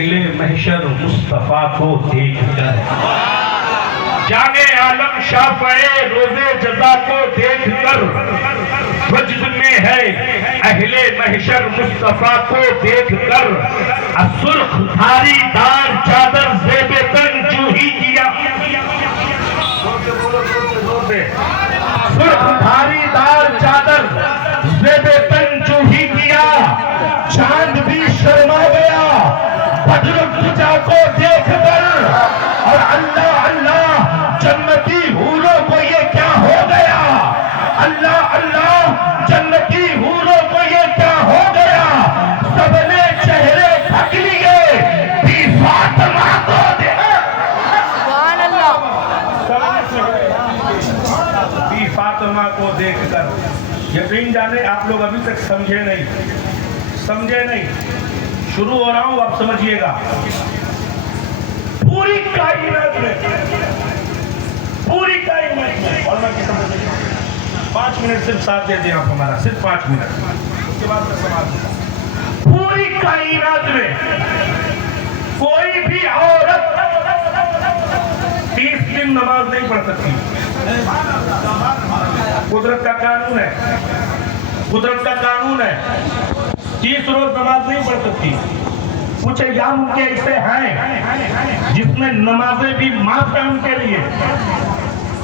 اہل محشر مصطفیٰ کو دیکھ کر، جانے عالم شافع روزے جزا کو دیکھ کر، وجد میں ہے اہل محشر مصطفیٰ کو دیکھ کر، سرخ دھاری دار چادر زیب تن جو ہی کیا، سرخ دھاری دار چادر زیب تن جو ہی کیا، چاند بھی شرما گیا بدر الدجا کو دیکھ کر، اور اللہ اللہ جنتی حوروں کو یہ کیا ہو گیا، اللہ اللہ جنتی حوروں کو یہ کیا ہو گیا، سب نے چہرے ڈھک لیے بی فاطمہ کو سبحان اللہ، بی فاطمہ کو دیکھ کر۔ یقین جانے آپ لوگ ابھی تک سمجھے نہیں، شروع ہو رہا ہوں، آپ سمجھیے گا۔ پوری کائنات میں اور میں کسی 5 منٹ صرف ساتھ دے دیں آپ ہمارا، صرف 5 منٹ، اس کے بعد میں سماعت دوں۔ پوری کائنات میں کوئی بھی عورت 30 دن نماز نہیں پڑھ سکتی، قدرت کا قانون ہے، قدرت کا قانون ہے، 30 روز نماز نہیں پڑھ سکتی۔ کچھ ایام ان کے ایسے ہیں جس میں نمازیں بھی معاف ہیں ان کے لیے،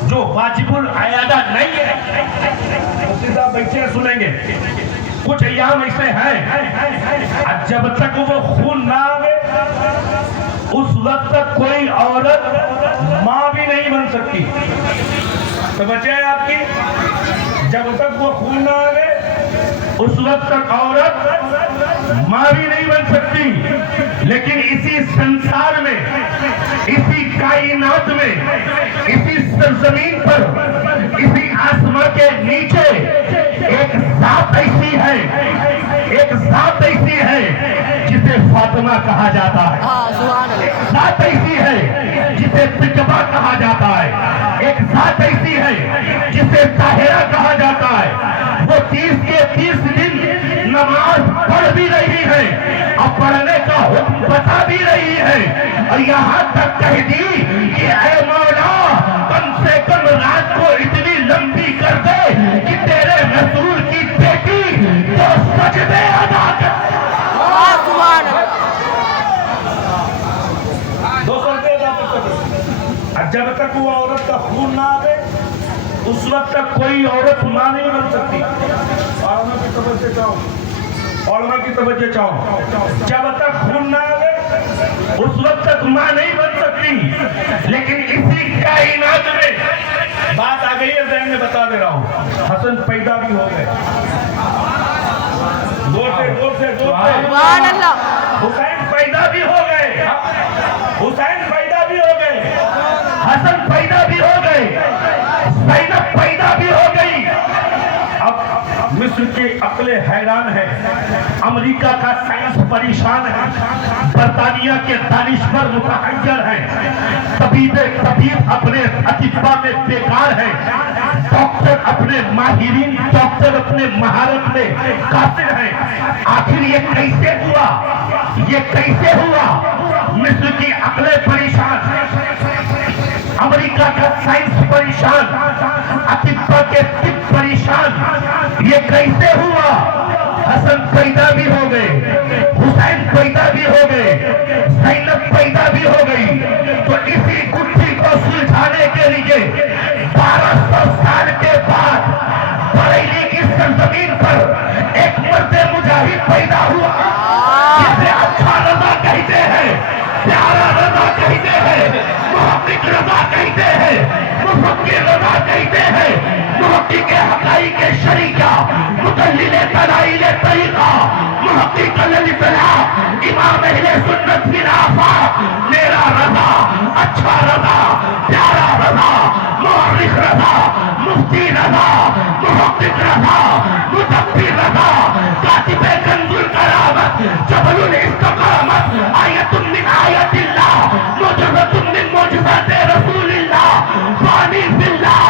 جو واجب العیادہ نہیں ہے۔ مفتی صاحب بیٹھے ہیں، سنیں گے۔ کچھ ایام ایسے ہیں جب تک وہ خون نہ آئے اس وقت تک کوئی عورت ماں بھی نہیں بن سکتی۔ توجہ ہے آپ کی؟ جب تک وہ خون نہ آئے اس وقت تک عورت ماں بھی نہیں بن سکتی۔ لیکن اسی سنسار میں، اسی کائنات میں، اسی سرزمین پر، اسی آسمان کے نیچے ایک ذات ایسی ہے، ایک ذات ایسی ہے جسے فاطمہ کہا جاتا ہے، ایک ذات ایسی ہے جسے تجبہ کہا جاتا ہے، ایک ذات ایسی ہے جسے طاہرہ کہا جاتا ہے۔ وہ 30 کے 30 دن نماز پڑھ بھی رہی ہے اور پڑھنے کا حکم بتا بھی رہی ہے، اور یہاں تک کہہ دی کہ اے مولا کم سے کم رات کو اتنی لمبی کر دے کہ تیرے رسول کی بیٹی تو سجدے ادا کر۔ جب تک وہ عورت کا خون نہ آئے اس وقت تک کوئی عورت ماں نہیں بن سکتی۔ علماء کی توجہ چاہوں، جب تک خون نہ آئے اس وقت تک ماں نہیں بن سکتی۔ لیکن اسی کائنات میں بات آ گئی ہے، ذہن میں بتا دے رہا ہوں، حسن پیدا بھی ہو گئے، زور سے سبحان اللہ، حسین پیدا بھی ہو گئے، حسین پیدا بھی ہو گئے، حسن پیدا بھی ہو گئے، زینب پیدا بھی ہو گئی۔ اب مصر کی عقلیں حیران ہے، امریکہ کا سائنس پریشان ہے، برطانیہ کے دانشور متحیر ہیں، طبیب اپنے اطباء میں بیکار ہیں، ڈاکٹر اپنے ماہرین، ڈاکٹر اپنے مہارت میں قاصر ہیں۔ آخر یہ کیسے ہوا، یہ کیسے ہوا؟ مصر کی عقلیں پریشان، امریکہ کا سائنس پریشان، اطباء کے طب پریشان، یہ کیسے ہوا؟ حسن پیدا بھی ہو گئے، حسین پیدا بھی ہو گئے، زینب پیدا بھی ہو گئی۔ تو اسی گتھی کو سلجھانے کے لیے 1200 سال کے بعد بریلی کی سرزمین پر ایک مرد مجاہد پیدا ہوا جسے اچھا رضا کہتے ہیں، پیارا رضا کہتے ہیں، محقق رضا کہتے ہیں، مفکر رضا کہتے ہیں، محقق حقائق شریعہ، مدلل دلائل طریقہ، محقق الاطلاع، امام اہل سنت بن آفاق، میرا رضا، اچھا رضا، پیارا رضا، مورخ رضا، مفتی رضا، محقق رضا، مدبر رضا، کاتب کنز الکرامت، جبل الاستقامت، آیت من آیت اللہ، معجزۃ من معجزات رسول اللہ، بانی فی اللہ۔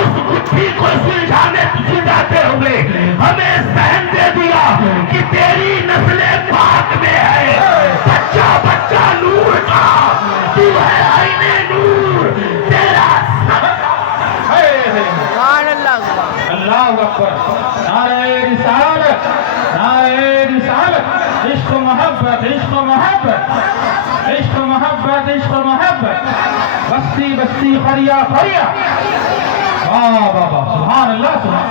اس گتھی کو سلجھاتے ہوئے ہمیں ذہن دے دیا کہ تیری نسل پاک میں ہے، بچہ محبت عشق محبت عشق محبت بستی بستی قریا قریا واہ واہ واہ سبحان اللہ سبحان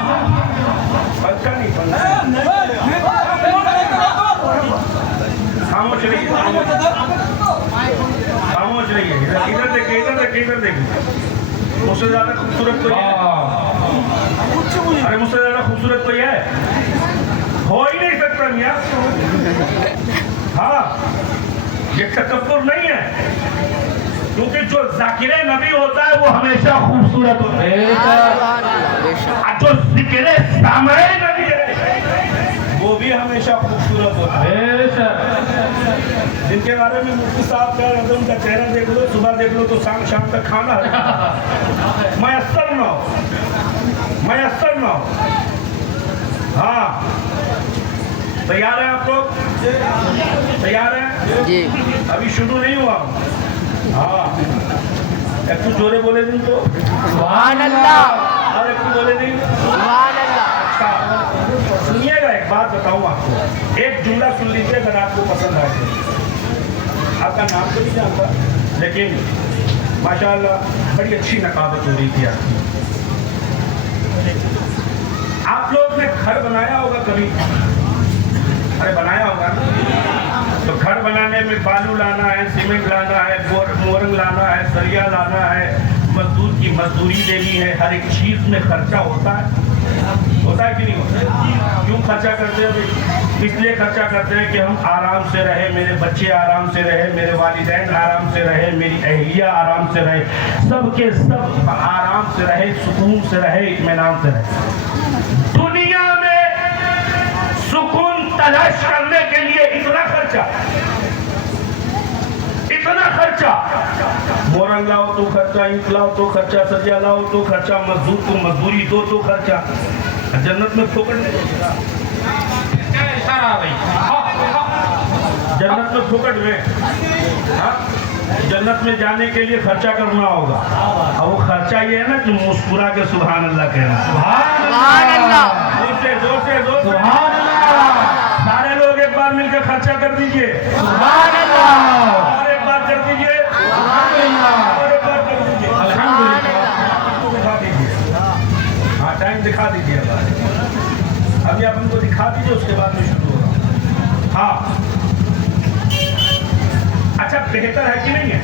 بچہ نہیں خاموش رہیے خاموش رہیے ادھر دیکھیے ادھر دیکھیے ادھر دیکھیے مجھ سے زیادہ خوبصورت تو یہ ہے ارے مجھ سے زیادہ خوبصورت تو یہ ہے ہو ہی نہیں سکتا میاں ہاں یہ تکبر نہیں ہے کیونکہ جو ذاکر نبی ہوتا ہے وہ ہمیشہ خوبصورت ہوتا ہے اور جو ذکر سامع نبی ہے وہ بھی ہمیشہ خوبصورت ہوتا ہے جن کے بارے میں مفتی صاحب کہہ رہے تھے ان کا چہرہ دیکھ لو صبح دیکھ لو تو شام تک کھانا میسر نہ ہو میسر نہ ہو ہاں تیار ہیں آپ لوگ تیار ہیں جی ابھی شروع نہیں ہوا ہاں ایک تو جورے بولے دیں تو سبحان اللہ اور ایک تو بولے دیں سبحان اللہ اچھا سنیے گا ایک بات بتاؤں آپ کو ایک جملہ سن لیجیے اگر آپ کو پسند آئے آپ کا نام تو نہیں جانتا لیکن ماشاءاللہ بڑی اچھی نقابت ہو رہی تھی آپ لوگ نے گھر بنایا ہوگا کبھی ارے بنایا ہوگا تو گھر بنانے میں بالو لانا ہے سیمنٹ لانا ہے مورنگ لانا ہے سریا لانا ہے مزدور کی مزدوری دینی ہے ہر ایک چیز میں خرچہ ہوتا ہے کہ نہیں ہوتا ہے کیوں خرچہ کرتے ہیں اس لیے خرچہ کرتے ہیں کہ ہم آرام سے رہے میرے بچے آرام سے رہے میرے والدین آرام سے رہے میری اہلیہ آرام سے رہے سب کے سب آرام سے رہے سکون سے رہے اطمینان سے رہے دنیا میں سکون تلاش کرنے کے لیے اتنا خرچہ مورنگ لاؤ تو خرچہ اینٹ لاؤ تو خرچہ سریا لاؤ تو خرچہ مزدور کو مزدوری دو تو خرچہ جنت میں پھوکٹ نہیں جنت میں پھوکٹ میں جنت میں جانے کے لیے خرچہ کرنا ہوگا اور وہ خرچہ یہ ہے نا کہ مسکرا کے سبحان اللہ کہنا سبحان اللہ زور سے سبحان اللہ سارے لوگ ایک بار مل کے خرچہ کر دیجئے سبحان اللہ اور ایک بار کر دیجئے اور ایک بار کر دیجئے دکھا دیجئے ہاں ٹائم دکھا دیجئے ابھی آپ ان کو دکھا دیجئے اس کے بعد میں شروع ہوگا ہاں اچھا بہتر ہے کہ نہیں ہے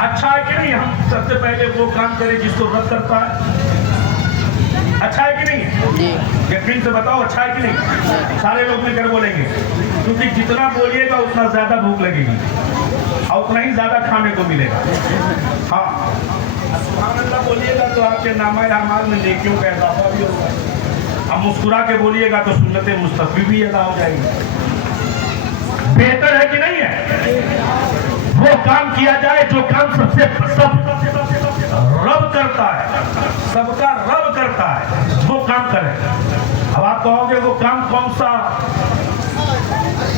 اچھا ہے کہ نہیں ہم سب سے پہلے وہ کام کریں جس کو رد کرتا ہے اچھا ہے کہ نہیں ہے یقین سے بتاؤ اچھا ہے کہ نہیں سارے لوگ مل کر بولیں گے کیونکہ جتنا بولیے گا اتنا زیادہ بھوک لگے گی اور اتنا ہی زیادہ کھانے کو ملے گا ہاں سبحان اللہ بولیے گا تو آپ کے نامہ اعمال میں نیکیوں کا اضافہ بھی ہوگا اب مسکرا کے بولیے گا تو سنت مستحبی بھی ادا ہو جائے گی بہتر ہے کہ نہیں ہے وہ کام کیا جائے جو کام سب رب کرتا ہے سب کا رب کرتا ہے وہ کام کرے اب آپ کہو گے وہ کام کون سا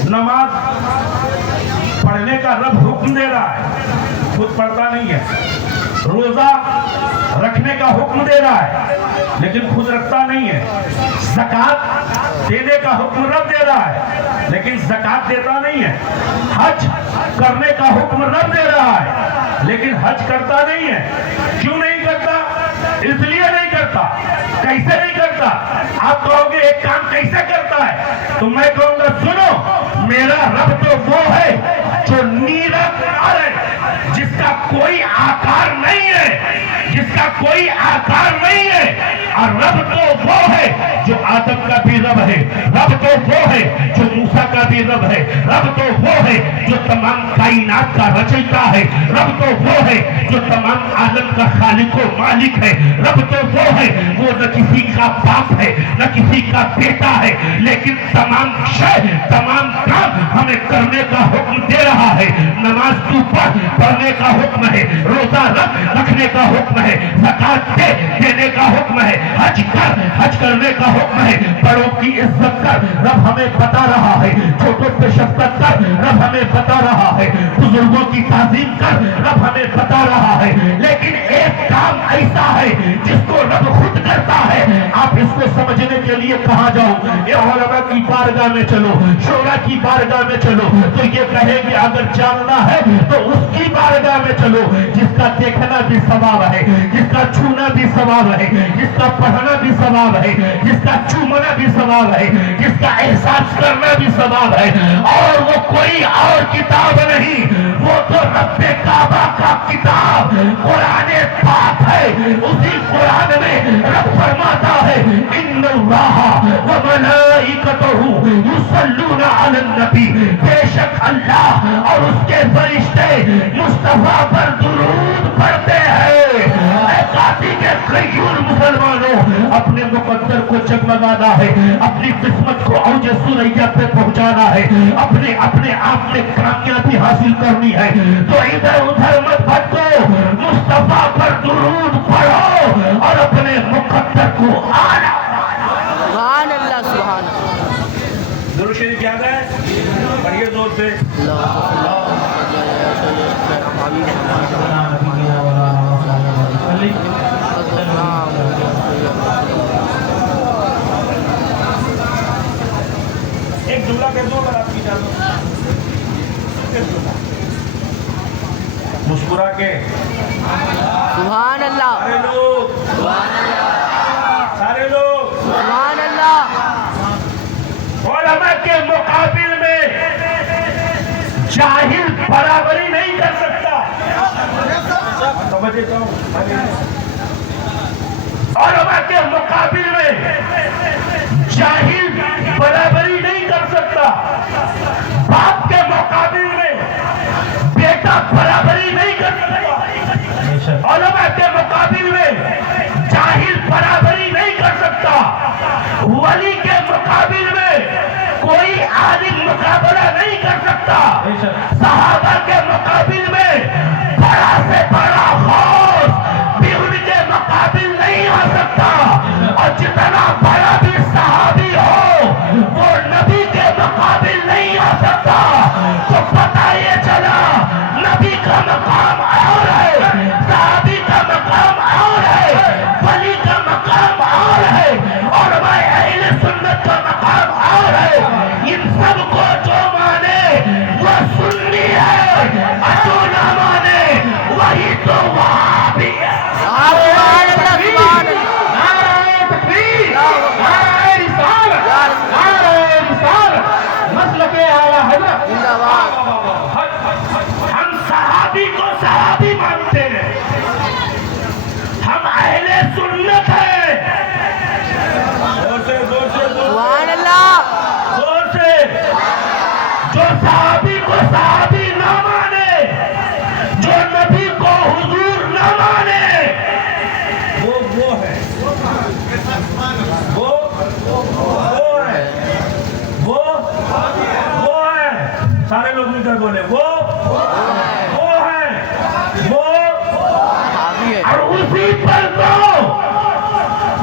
نماز پڑھنے کا رب حکم دے رہا ہے خود پڑھتا نہیں ہے روزہ رکھنے کا حکم دے رہا ہے لیکن خود رکھتا نہیں ہے زکوٰۃ دینے کا حکم رب دے رہا ہے لیکن زکوٰۃ دیتا نہیں ہے حج کرنے کا حکم رب دے رہا ہے لیکن حج کرتا نہیں ہے کیوں نہیں کرتا اس لیے نہیں کرتا کیسے نہیں کرتا آپ کہو گے ایک کام کیسے کرتا ہے تو میں کہوں گا سنو میرا رب تو وہ ہے جو نیرنکار ہے جس کا کوئی آکار نہیں ہے جس کا کوئی آکار نہیں ہے اور رب تو وہ ہے جو آدم کا بھی رب ہے رب تو وہ ہے جو موسیٰ کا بھی رب ہے رب تو وہ ہے جو تمام کائنات کا رچیتا ہے رب تو وہ ہے جو تمام عالم کا خالق و مالک ہے رب تو وہ ہے وہ نہ کسی کا باپ ہے نہ کسی کا بیٹا ہے لیکن تمام تمام کام ہمیں کرنے کا حکم دے رہا ہے نماز تو پڑھنے کا حکم ہے روزہ رکھنے کا حکم ہے زکوٰۃ دینے کا حکم ہے حج کرنے کا حکم ہے بڑوں کی عزت کر رب ہمیں بتا رہا ہے چھوٹوں پہ شفقت کر رب ہمیں بتا رہا ہے بزرگوں کی تعظیم کر رب ہمیں بتا رہا ہے لیکن ایک کام ایسا ہے جس کو رب خود کرتا ہے. آپ اس کو سمجھنے کے لیے کہاں جاؤ؟ یہ علماء کی بارگاہ میں چلو، شورا کی بارگاہ میں چلو تو یہ کہیں گے اگر جاننا ہے تو اس کی بارگاہ میں چلو جس کا دیکھنا بھی ثواب ہے، جس کا چھونا بھی ثواب ہے، جس کا پڑھنا بھی ثواب ہے، جس کا چومنا بھی ثواب ہے، جس کا احساس کرنا بھی ثواب ہے. اور وہ کوئی اور کتاب نہیں، وہ تو رب کعبہ کا کتاب قرآن پاک ہے. اسی قرآن میں رب فرماتا ہے ان اللہ وملائکتہ یصلون علی النبی، بے شک اللہ اور اس کے فرشتے مصطفیٰ پر درود پڑھتے ہیں. اے قاضی کے قیور مسلمانوں، اپنے مقدر کو جگمگانا ہے، اپنی قسمت کو اوج ثریا پہ پہنچانا ہے، اپنے آپ میں کامیابی حاصل کرنی ہے تو ادھر ادھر مت بھٹکو، مصطفیٰ پر درود پڑھو اور اپنے مقدر کو آنا. سبحان اللہ سبحان اللہ. درود شریف یاد ہے؟ پڑھیے زور سے. ایک جملہ کہہ دو اگر آپ کی جانو. مسکرا کے سبحان اللہ سارے لوگ، سارے لوگ سبحان اللہ. علماء کے مقابل میں جاہل برابری نہیں کر سکتا. سمجھتا ہوں علماء کے مقابل میں جاہل برابری نہیں کر سکتا. باپ کے مقابل میں بیٹا برابری نہیں کر سکتا. علماء کے مقابل میں جاہل برابری نہیں کر سکتا. ولی کے مقابل میں کوئی عالم مقابلہ نہیں کر سکتا. صحابہ کے مقابل میں بڑا سے بڑا غوث بھی ان کے مقابل نہیں آ سکتا. اور جتنا بڑا بھی صحابی ہو وہ نبی کے مقابل نہیں آ سکتا. تو پتہ یہ چلا نبی کا مقام اور ہے، صحابی کا مقام اور ہے، ولی کا مقام اور ہے، اور میں اہل سنت کا مقام اور ہے. ان سب کو جو مانے وہ سنی ہے، اور جو نہ مانے وہی تو وہابی ہے. سبحان اللہ سبحان اللہ. نعرہ تکبیر، نعرہ رسالت، نعرہ رسالت، مسلک اعلیٰ حضرت. زندہ باد. ہم صحابی کو صحابی مانتے ہیں، ہم اہل سنت ہیں. زور سے زور سے سبحان اللہ. زور سے. جو صحابی کو صحابی نہ مانے، جو نبی کو حضور نہ مانے، وہ ہے، وہ ہے، وہ ہے. سارے لوگ مل کر بولے وہ ہے، وہ. صحابی ہے. اور اسی پر تو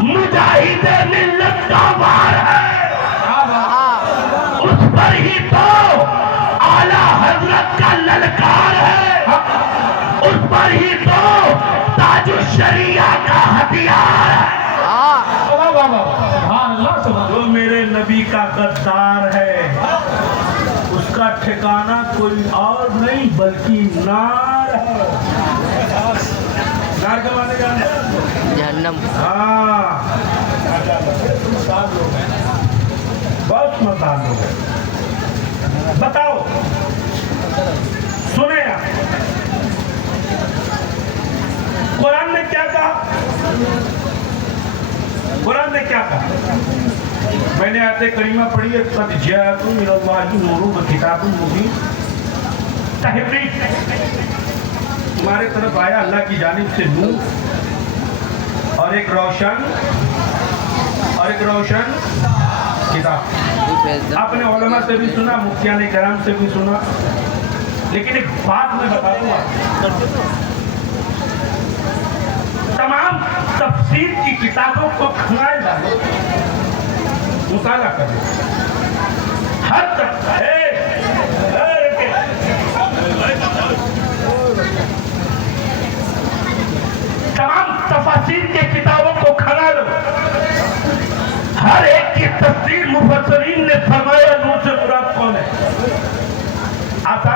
مجاہد ملت کا وار ہے. اس پر ہی تو اعلیٰ حضرت کا للکار ہے. اس پر ہی تو تاج الشریعہ کا ہتھیار ہے. سبحان اللہ سبحان جو میرے نبی کا غدار ہے اس کا ٹھکانہ کوئی اور نہیں بلکہ نار ہے. نار کے معنی جانتے ہیں؟ جہنم. ہاں، بہت مزدار لوگ ہیں. بتاؤ، سنیں آپ قرآن نے کیا کہا؟ قرآن نے کیا کہا؟ میں نے آیت کریمہ پڑھی ہے، قد جاءکم من اللہ نور و کتاب مبین. تحریف تمہارے طرف آیا اللہ کی جانب سے نور اور ایک روشن کتاب. آپ نے علماء سے بھی سنا، مفتیان کرام سے بھی سنا، لیکن ایک بات میں بتا دوں آپ، تمام تفسیر کی کتابوں کو کھنگال ڈالو، مطالعہ کرو، ہر تمام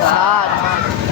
7।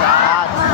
7।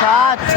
7।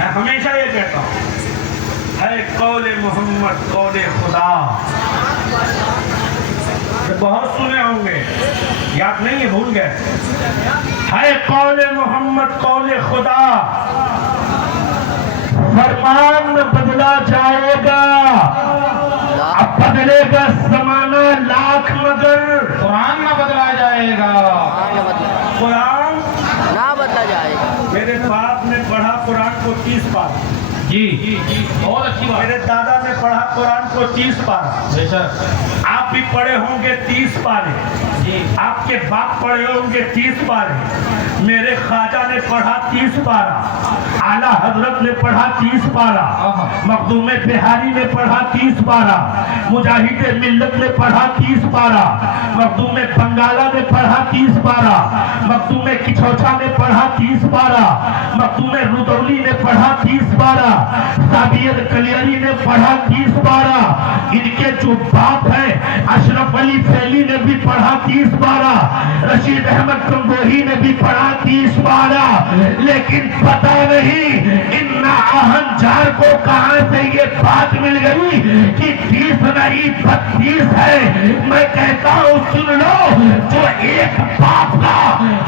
میں ہمیشہ یہ کہتا ہوں، ہے قول محمد قول خدا. بہت سنے ہوں گے، یاد نہیں ہے، بھول گئے. ہے قول محمد قول خدا، فرمان میں بدلا جائے گا، اب بدلے گا زمانہ لاکھ مگر قرآن نہ بدلا جائے گا. قرآن. نہ بدلا جائے گا. میرے باپ نے پڑھا قرآن کو 30 پارہ. جی بہت اچھی بات. میرے دادا نے پڑھا قرآن کو 30 پارہ. بے شک. آپ بھی پڑھے ہوں گے 30 پارے. جی آپ کے باپ پڑھے ہوں گے 30 پارے. میرے خواجہ نے پڑھا 30 پارہ. اعلیٰ حضرت نے پڑھا 30 پارہ. مخدوم بہاری نے پڑھا 30 پارہ. مجاہد ملت نے پڑھا 30 پارہ. مخدوم بنگالہ نے پڑھا 30 پارہ. مخدوم کچھوچا نے پڑھا 30 پارہ. مخدوم رودولی نے پڑھا 30 پارہ. سابیر کلیری نے پڑھا 30 پارہ. ان کے جو باپ ہیں اشرف علی فیلی نے بھی پڑھا 30 پارہ. رشید احمد کمبوہی نے بھی پڑھا 30 پارہ. لیکن پتہ نہیں ان آہن جار کو کہاں سے یہ بات مل گئی کہ 30 نہیں 32 ہے. میں کہتا ہوں سن لو، جو ایک باپ کا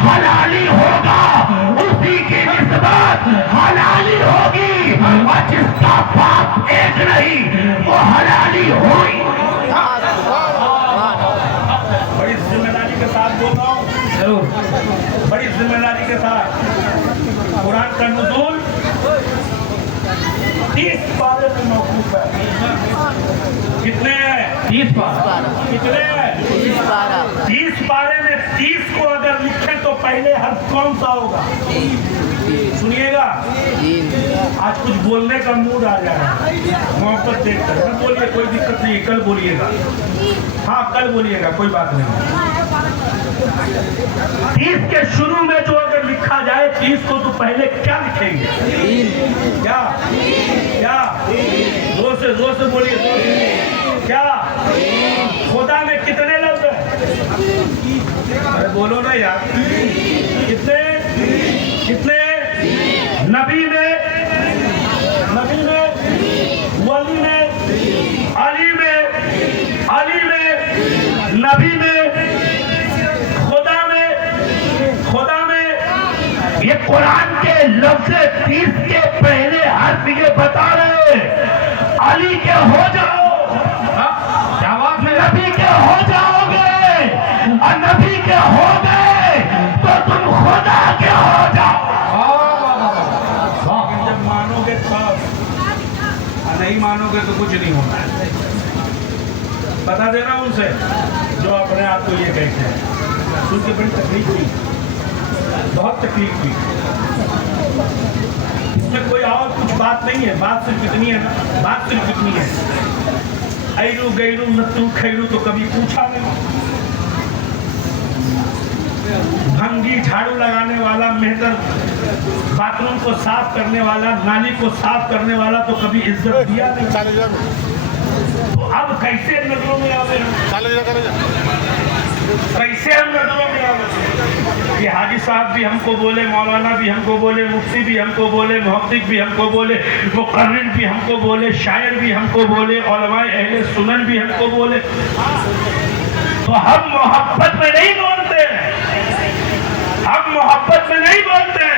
حلالی ہوگا اسی کی نسبت حلالی ہوگی، اور جس کا باپ ایک نہیں وہ حلالی ہوئی. بڑی ذمہ داری کے ساتھ بول رہا ہوں، ضرور. بڑی ذمہ داری کے ساتھ. قرآن کا نزول 30 پارے میں موقوف ہے. کتنے ہیں؟ 30 پارہ. کتنے ہیں؟ 30 پارہ. 30 پارے میں 30 کو اگر لکھیں تو پہلے حرف کون سا ہوگا؟ سنیے گا، آج کچھ بولنے کا موڈ آ جائے گا محبت دیکھ کر. بولیے، کوئی دقت نہیں، کل بولیے گا. ہاں کل بولیے گا، کوئی بات نہیں. 30 کے شروع میں جو اگر لکھا جائے 30 کو تو پہلے کیا لکھیں گے؟ کیا زور سے بولیے. کیا خدا میں کتنے لفظ ہیں؟ ارے بولو نا یار. کتنے؟ نبی میں، ولی میں، علی میں، نبی میں، خدا میں. یہ قرآن کے لفظ 30 کے پہلے حرف یہ بتا رہے ہیں علی کے ہو جاؤ، کیا بات ہے. نبی کے ہو جاؤ گے، اور نبی کے ہو گئے تو تم خدا کے ہو جاؤ. جب مانو گے تب، نہیں مانو گے تو کچھ نہیں ہونا. بتا دینا ان سے جو اپنے آپ کو یہ کہتے ہیں. سن کے بڑی تکلیف ہوئی، بہت تکلیف ہوئی. اس میں کوئی اور کچھ بات نہیں ہے. بات صرف اتنی ہے نا، بات صرف اتنی ہے. ایرو گیرو نتو کھیرو تو کبھی پوچھا نہیں. بھنگی جھاڑو لگانے والا، مہتر باتھ روم کو صاف کرنے والا، نالی کو صاف کرنے والا تو کبھی عزت دیا نہیں. تو اب کیسے نظروں میں آوے؟ کیسے ہم نظروں میں آوے؟ یہ حاجی صاحب بھی ہم کو بولے، مولانا بھی ہم کو بولے، مفتی بھی ہم کو بولے، محقق بھی ہم کو بولے، مقرر بھی ہم کو بولے، شاعر بھی ہم کو بولے، علماء اہل سنن بھی ہم کو بولے. تو ہم محبت میں نہیں بولتے، ہم محبت میں نہیں بولتے.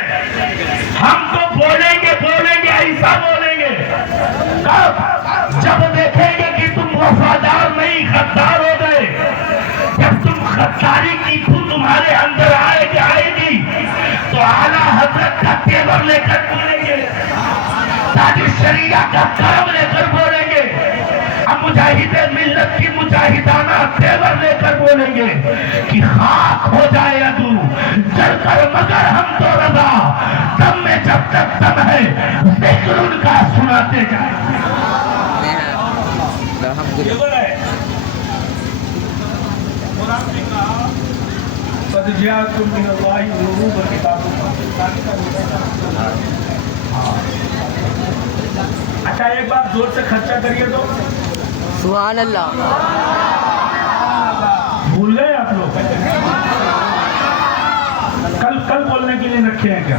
ہم تو بولیں گے ایسا بولیں گے. کب؟ جب دیکھیں گے کہ تم وفادار نہیں، غدار ہو گئے. جب تم غداری کی خود تمہارے اندر آئے گی تو اعلیٰ حضرت کا تیور لے کر بولیں گے، تاج الشریعہ کا کرم لے کر بولیں گے. اب مجاہد ملت کی مجاہدانہ تیور لے کر بولیں گے کہ خاک ہو جائے عدو جل کر مگر ہم تو رضا. دم میں جب تک دم ہے ذکر ان کا سناتے جائیں. قرآن نے کہا قد جاءکم من اللہ نور و کتاب. اچھا ایک بات زور سے خرچہ کریے تو. سبحان اللہ. بھول گئے آپ لوگ؟ کل بولنے کے لیے رکھے ہیں کیا؟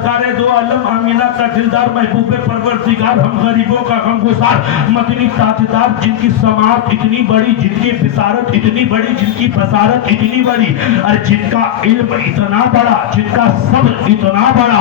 سرکار دو عالم آمینہ کا دلدار محبوب پروردگار ہم غریبوں کا غمگسار مدنی تاجدار جن کی سماعت اتنی بڑی جن کی بصارت اتنی بڑی جن کی بصارت اتنی بڑی اور جن کا علم اتنا بڑا جن کا صبر اتنا بڑا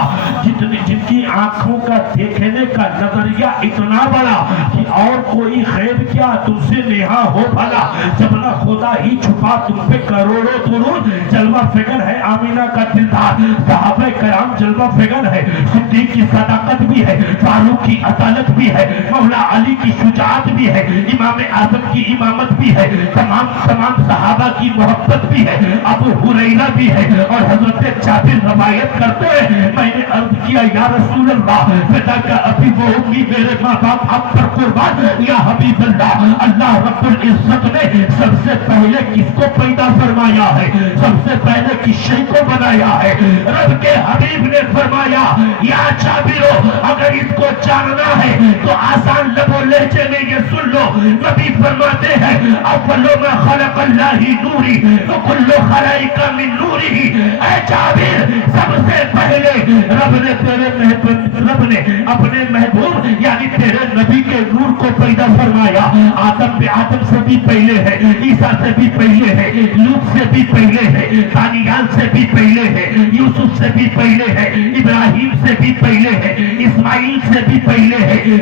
جن کی آنکھوں کا دیکھنے کا نظریہ اتنا بڑا کہ اور کوئی خیر کیا تم سے نیہا ہو بھلا جب نہ خدا ہی چھپا تم پہ کروڑوں درود جلوہ فگر ہے آمینہ کا دلدار صحابہ کرام جلوہ فگر ہے صدیق کی صداقت بھی ہے فاروق کی عدالت بھی ہے مولا علی کی شجاعت بھی ہے امام اعظم کی امامت بھی ہے تمام صحابہ کی محبت بھی ہے ابو ہریرہ بھی ہے اور حضرت جابر روایت کرتے ہیں میں نے عرض کیا یا رسول اللہ فدا کا ابھی وہ امی میرے ماں باپ آپ پر قربان یا حبیب اللہ اللہ رب العزت نے سب سے پہلے کس کو پیدا فرمایا ہے سب سے پہلے کس شے کو بنایا ہے رب کے حبیب نے فرمایا یا جابرو اگر اس کو جاننا ہے تو آسان لبو لہجے میں یہ سن لو نبی فرماتے ہیں اولو ما خلق اللہ نوری وکل خلائق من نوری اے جابر سب سے پہلے رب نے اپنے محبوب یعنی تیرے نبی کے نور کو پیدا فرمایا آدم سے بھی پہلے ہے عیسیٰ سے بھی پہلے ہے لوط سے بھی پہلے ہے دانیال سے بھی پہلے ہے یوسف سے بھی پہلے ہے ابراہیم سے بھی پہلے ہے اسماعیل سے بھی پہلے ہے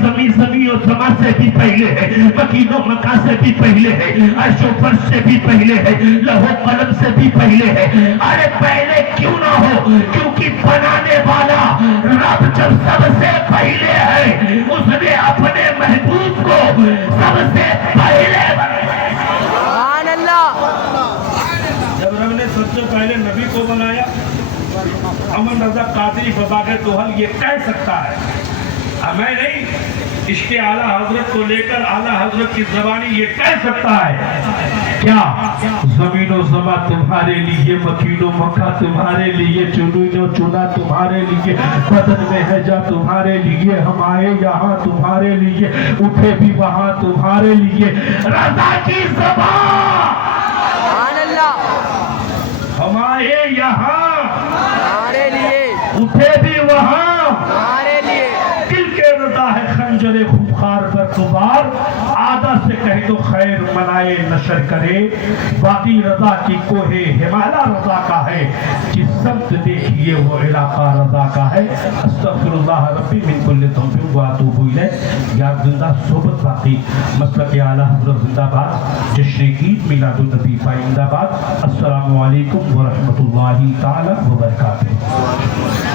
زمین و سما سے بھی پہلے ہے مکین و مکہ سے بھی پہلے ہے عرش و فرش سے بھی پہلے ہے لوح و قلم سے بھی پہلے ہے ارے پہلے کیوں نہ ہو کیونکہ بنانے والا رب جب سب سے پہلے ہے اس نے اپنے محبوب کو سب سے پہلے سبحان اللہ جب رب نے سب سے پہلے نبی کو بنایا امن رضا قادری بباغ توحل یہ کہہ سکتا ہے میں نہیں اس کے اعلیٰ حضرت کو لے کر اعلیٰ حضرت کی زبانی یہ کہہ سکتا ہے کیا زمین و زمہ تمہارے لیے مکین و مکہ تمہارے لیے چنین و چنا تمہارے لیے بدن میں ہے جا تمہارے لیے ہم آئے یہاں تمہارے لیے اٹھے بھی وہاں تمہارے لیے رضا کی زبان سبحان اللہ ہم آئے یہاں ہمارے لیے اٹھے بھی وہاں ہمارے لیے دل کے رضا ہے خنجر خوبخار پر کبار آدھا سے کہہ تو خیر منائے نشر کرے باقی رضا کی کوہ ہمالا رضا کا ہے جس سمت دیکھئے وہ علاقہ رضا کا ہے استغفر اللہ ربی من کل ذنب واتوب الیہ یاد زندہ صحبت باقی مسلک اعلیٰ حضرت زندہ باد جشن عید میلاد النبی پائندہ باد السلام علیکم ورحمۃ اللہ تعالی وبرکاتہ